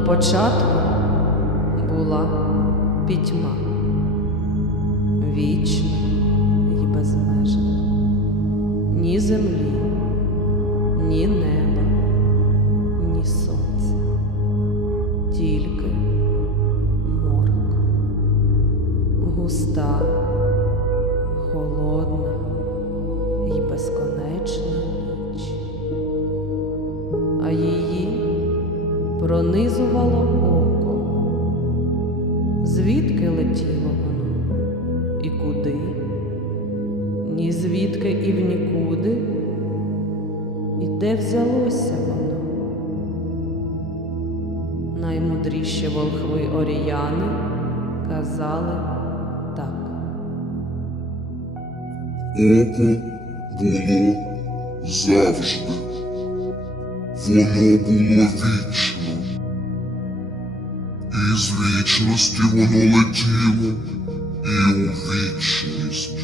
початку була пітьма, вічна і безмежна, ні землі, ні неба, ні сонця, тільки морок, густа, пронизувало око. Звідки летіло воно і куди? Ні звідки і в нікуди, і де взялося воно? Наймудріші волхви оріяни казали так. Око було завжди. Воно було вічно. І з вічності воно летіло і у вічність.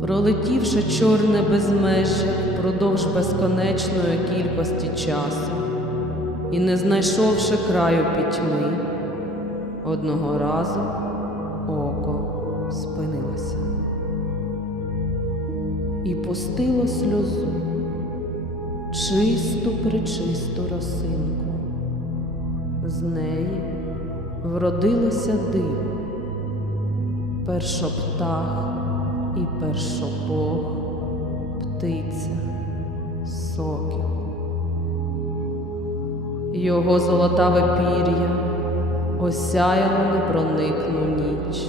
Пролетівши чорне безмежжя впродовж безконечної кількості часу і не знайшовши краю пітьми, одного разу око спинилося і пустило сльозу, чисту причисту росинку. З неї вродилося диво першоптах і першобог, птиця, сокіл. Його золотаве пір'я осяяло непроникну ніч.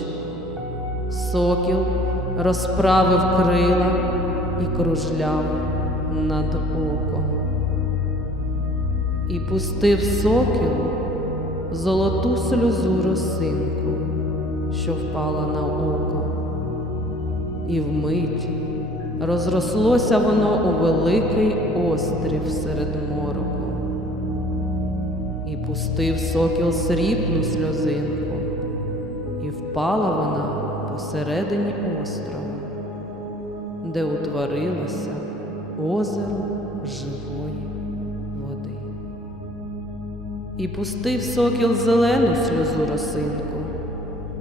Сокіл розправив крила і кружляв над оком. І пустив сокіл золоту сльозу росинку, що впала на око. І вмить розрослося воно у великий острів серед мороку. І пустив сокіл срібну сльозинку, і впала вона посередині острова, де утворилося озеро живої води. І пустив сокіл зелену сльозу росинку,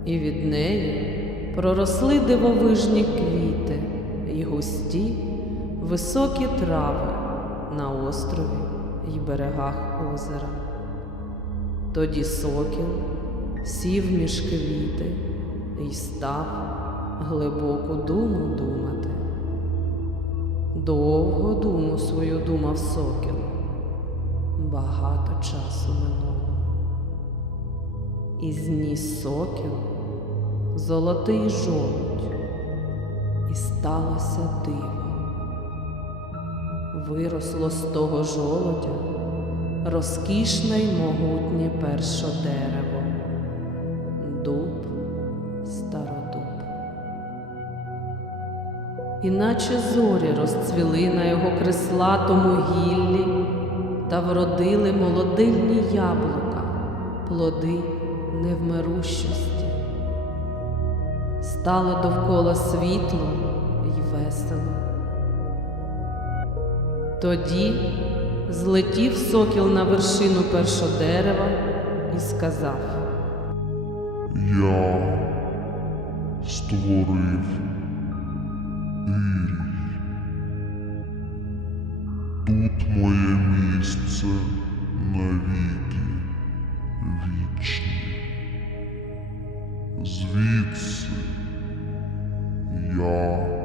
і від неї проросли дивовижні квіти й густі, високі трави на острові й берегах озера. Тоді сокіл сів між квіти й став глибоку думу думати. Довго думу свою думав сокіл, багато часу минуло. І зніс сокіл золотий жолудь, і сталося диво. Виросло з того жолудя розкішне й могутнє першодерево, дуб стародуб. Іначе зорі розцвіли на його крислатому гіллі та вродили молодильні яблука, плоди невмирущості. Стало довкола світло й весело. Тоді злетів сокіл на вершину першодерева і сказав Я створив Ірій. Тут моє місце навіки вічні. Звідси я